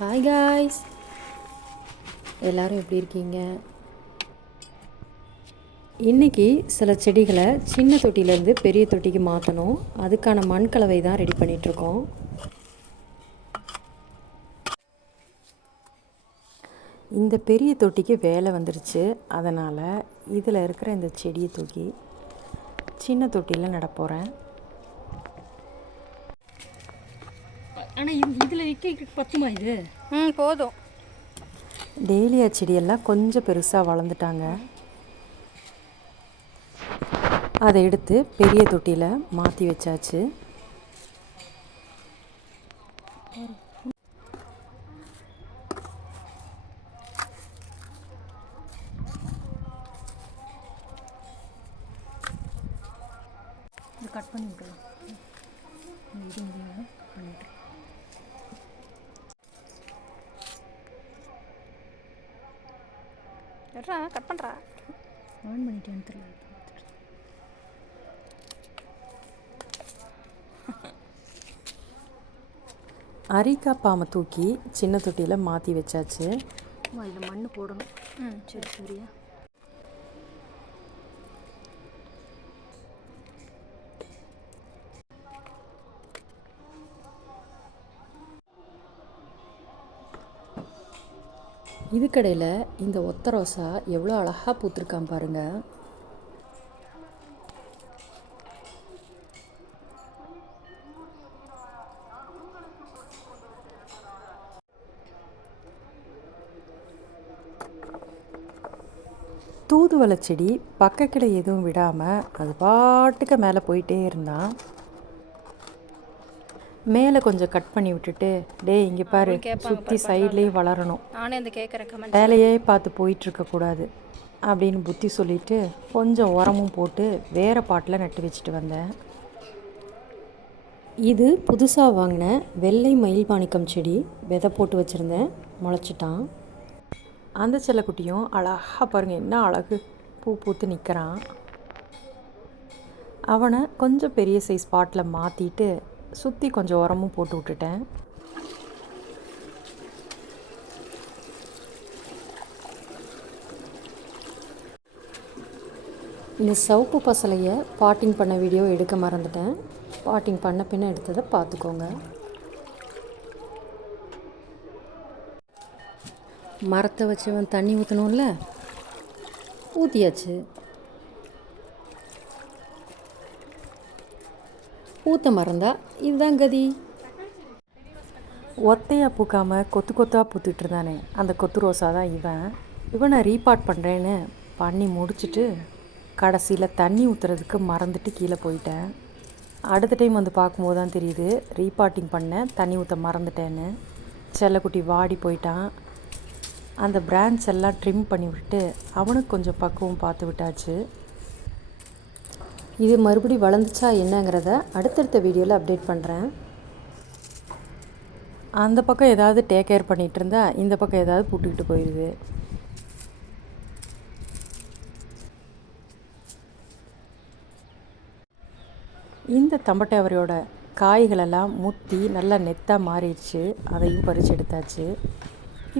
Hi guys எல்லாரும் எப்படி இருக்கீங்க? இன்றைக்கி சில செடிகளை சின்ன தொட்டியிலேருந்து பெரிய தொட்டிக்கு மாற்றணும் அதுக்கான மண் கலவை தான் ரெடி பண்ணிகிட்ருக்கோம் இந்த பெரிய தொட்டிக்கு வேலை வந்துருச்சு. அதனால் இதில் இருக்கிற இந்த செடியை தூக்கி சின்ன தொட்டியில் நட ஆனால் இது இதில் வைக்க பத்துமா இது? ம் போதும். டேலியா செடியெல்லாம் கொஞ்சம் பெருசாக வளர்ந்துட்டாங்க. அதை எடுத்து பெரிய தொட்டியில் மாற்றி வச்சாச்சு. இது கட் பண்ணி விட்டுலாம் இது முடியும் பண்ணிட்டு எட்ரா கட் பண்ணுறா ஆன் பண்ணிட்டேன்னு தெரியல அரிக்கா பாம்பை தூக்கி சின்ன தொட்டியில் மாற்றி வச்சாச்சு. இதில் மண் போடணும். ம் சரி. சரியா? இதுக்கடையில் இந்த ஒத்த ரோசா எவ்வளோ அழகாக பூத்திருக்கான் பாருங்க. தூதுவளை செடி பக்கக்கிளை எதுவும் விடாமல் அது பாட்டுக்கு மேலே போயிட்டே இருந்தான். மேலே கொஞ்சம் கட் பண்ணி விட்டுட்டு டேய் இங்கே பாரு சுற்றி சைட்லேயும் வளரணும். நானே இந்த கேட்குறேன் வேலையே பார்த்து போயிட்டுருக்கக்கூடாது அப்படின்னு புத்தி சொல்லிட்டு கொஞ்சம் உரமும் போட்டு வேறு பாட்டில் நட்டு வச்சுட்டு வந்தேன். இது புதுசாக வாங்கின வெள்ளை மயில் மாணிக்கம் செடி விதை போட்டு வச்சுருந்தேன் முளைச்சிட்டான். அந்த செல்லக்குட்டியும் அழகாக பாருங்கள் என்ன அழகு. பூ பூத்து நிற்கிறான் அவனை கொஞ்சம் பெரிய சைஸ் பாட்டில் மாற்றிட்டு சுற்றி கொஞ்சம் உரமும் போட்டு விட்டுட்டேன். இந்த சவுப்பு பசலையை பாட்டிங் பண்ண வீடியோ எடுக்க மறந்துட்டேன். பாட்டிங் பண்ண பின்ன எடுத்ததை பார்த்துக்கோங்க. மரத்தை வச்சவன் தண்ணி ஊற்றணும்ல ஊற்றியாச்சு ஊற்ற மறந்தா இதுதான் கதி. ஒத்தையாக பூக்காமல் கொத்து கொத்தாக பூத்துட்டு இருந்தானே. அந்த கொத்து ரோசா தான் இவன். இவனை ரீபார்ட் பண்ணுறேன்னு பண்ணி முடிச்சுட்டு கடைசியில் தண்ணி ஊற்றுறதுக்கு மறந்துட்டு கீழே போயிட்டேன். அடுத்த டைம் வந்து பார்க்கும்போது தான் தெரியுது ரீபார்ட்டிங் பண்ணேன் தண்ணி ஊற்ற மறந்துட்டேன்னு. செல்லக்குட்டி வாடி போயிட்டான். அந்த பிரான்ச் எல்லாம் ட்ரிம் பண்ணி விட்டு அவனுக்கு கொஞ்சம் பக்குவம் பார்த்து விட்டாச்சு. இது மறுபடி வளர்ந்துச்சா என்னங்கிறத அடுத்தடுத்த வீடியோவில் அப்டேட் பண்ணுறேன் அந்த பக்கம் ஏதாவது டேக் கேர் பண்ணிகிட்டு இருந்தா இந்த பக்கம் ஏதாவது பூட்டிக்கிட்டு போயிடுது இந்த தம்பட்டவரையோட காய்களெல்லாம் முத்தி நல்லா நெத்தாக மாறிடுச்சு அதையும் பறித்து எடுத்தாச்சு.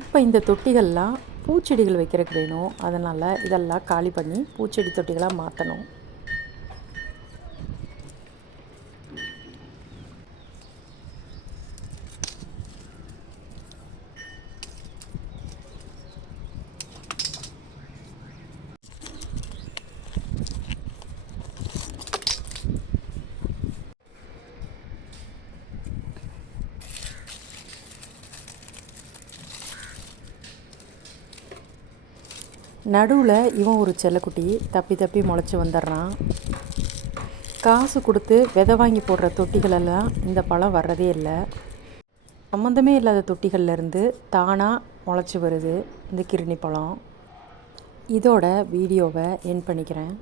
இப்போ இந்த தொட்டிகள்லாம் பூச்செடிகள் வைக்கிறதுக்கு வேணும் அதனால் இதெல்லாம் காலி பண்ணி பூச்செடி தொட்டிகளாக மாற்றணும் நடுவில் இவன் ஒரு செல்லக்குட்டி தப்பி தப்பி முளைச்சி வந்துடுறான். காசு கொடுத்து விதை வாங்கி போடுற தொட்டிகளெல்லாம் இந்த பழம் வர்றதே இல்லை. சம்மந்தமே இல்லாத தொட்டிகள்லேருந்து தானாக முளைச்சி வருது இந்த கிருணி பழம். இதோட வீடியோவை என் பண்ணிக்கிறேன்.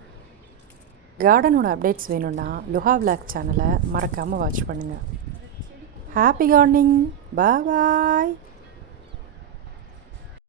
கார்டனோட அப்டேட்ஸ் வேணும்னா லுஹா பிளாக் சேனலை மறக்காமல் வாட்ச் பண்ணுங்கள் ஹாப்பி கார்டனிங் பாய்